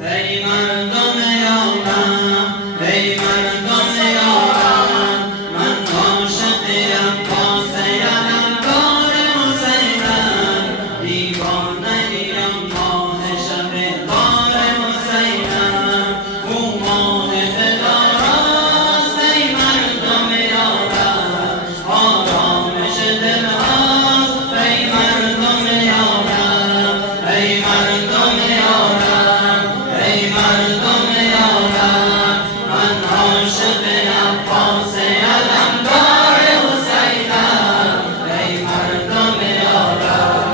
ای مردم عالم، ای مردم عالم، من عاشقیم واسه علمدار حسینم، دیوانه‌ام ماه شب بار حسینم، او ماه دلاراست. ای مردم عالم، آرامش دل هاست. ای مردم عالم، ای مردم عالم، ای مردم عالم، من عاشق عباس علمدار حسینم. ای مردم عالم،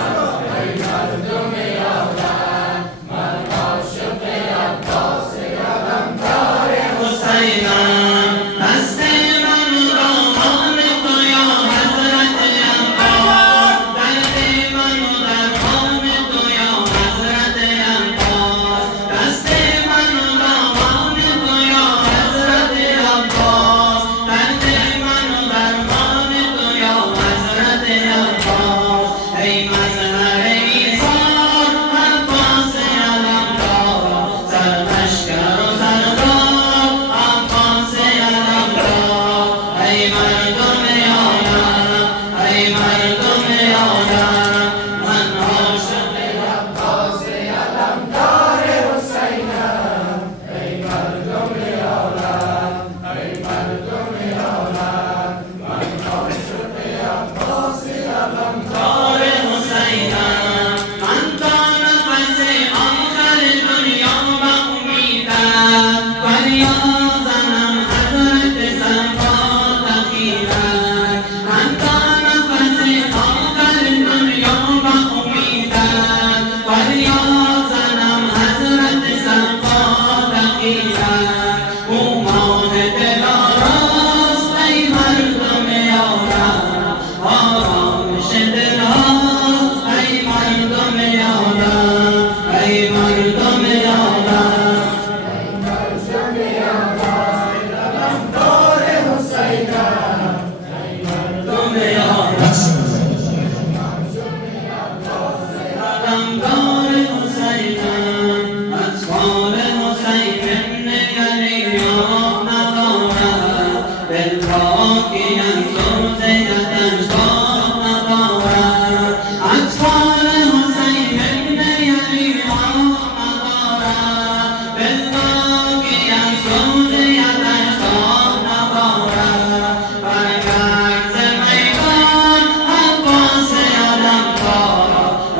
ای مردم عالم، من عاشق عباس علمدار حسینم. دست من دامان تو یا حضرت عباس، درد من درمان تو یا حضرت عباس، دست من دامان تو یا حضرت عباس، درد من درمان تو یا حضرت عباس. ای مظهر ایثار عباس علمدار، سرلشکر و سردار عباس علمدار. ای مردم عالم، ای مردم عالم، من عاشق عباس علمدار حسینم. ای مردم عالم، ای مردم عالم، من عاشق عباس علمدار حسینم. من تا نفس آخر دنیا به امیدم، فریاد زنم حضرت سرکار تقی‌ام. من تا نفس آخر دنیا به امیدم، فریاد زنم حضرت سرکار تقی‌ام. او ماه دلاراست. ای مردم عالم، آرامش دل هاست. ای مردم عالم، ای مردم عالم، ای مردم علمدار حسینم. ای مردم عالم، علمدار حسینم. اطفال حسین ابن علی آب ندارد، دل را که از سوزیدش داغ ندارد. اطفال حسین ابن علی آب ندارد، دل را که از سوزیدش داغ ندارد. برگرد ز میدان عباس علمدار،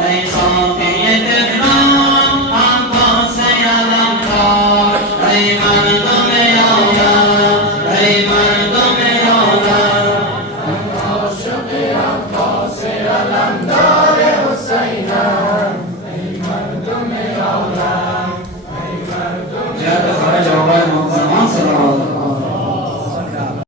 ای ساقی تهران عباس علمدار. ای مردم عالم، ای مردم عالم، من عاشق عباس علمدار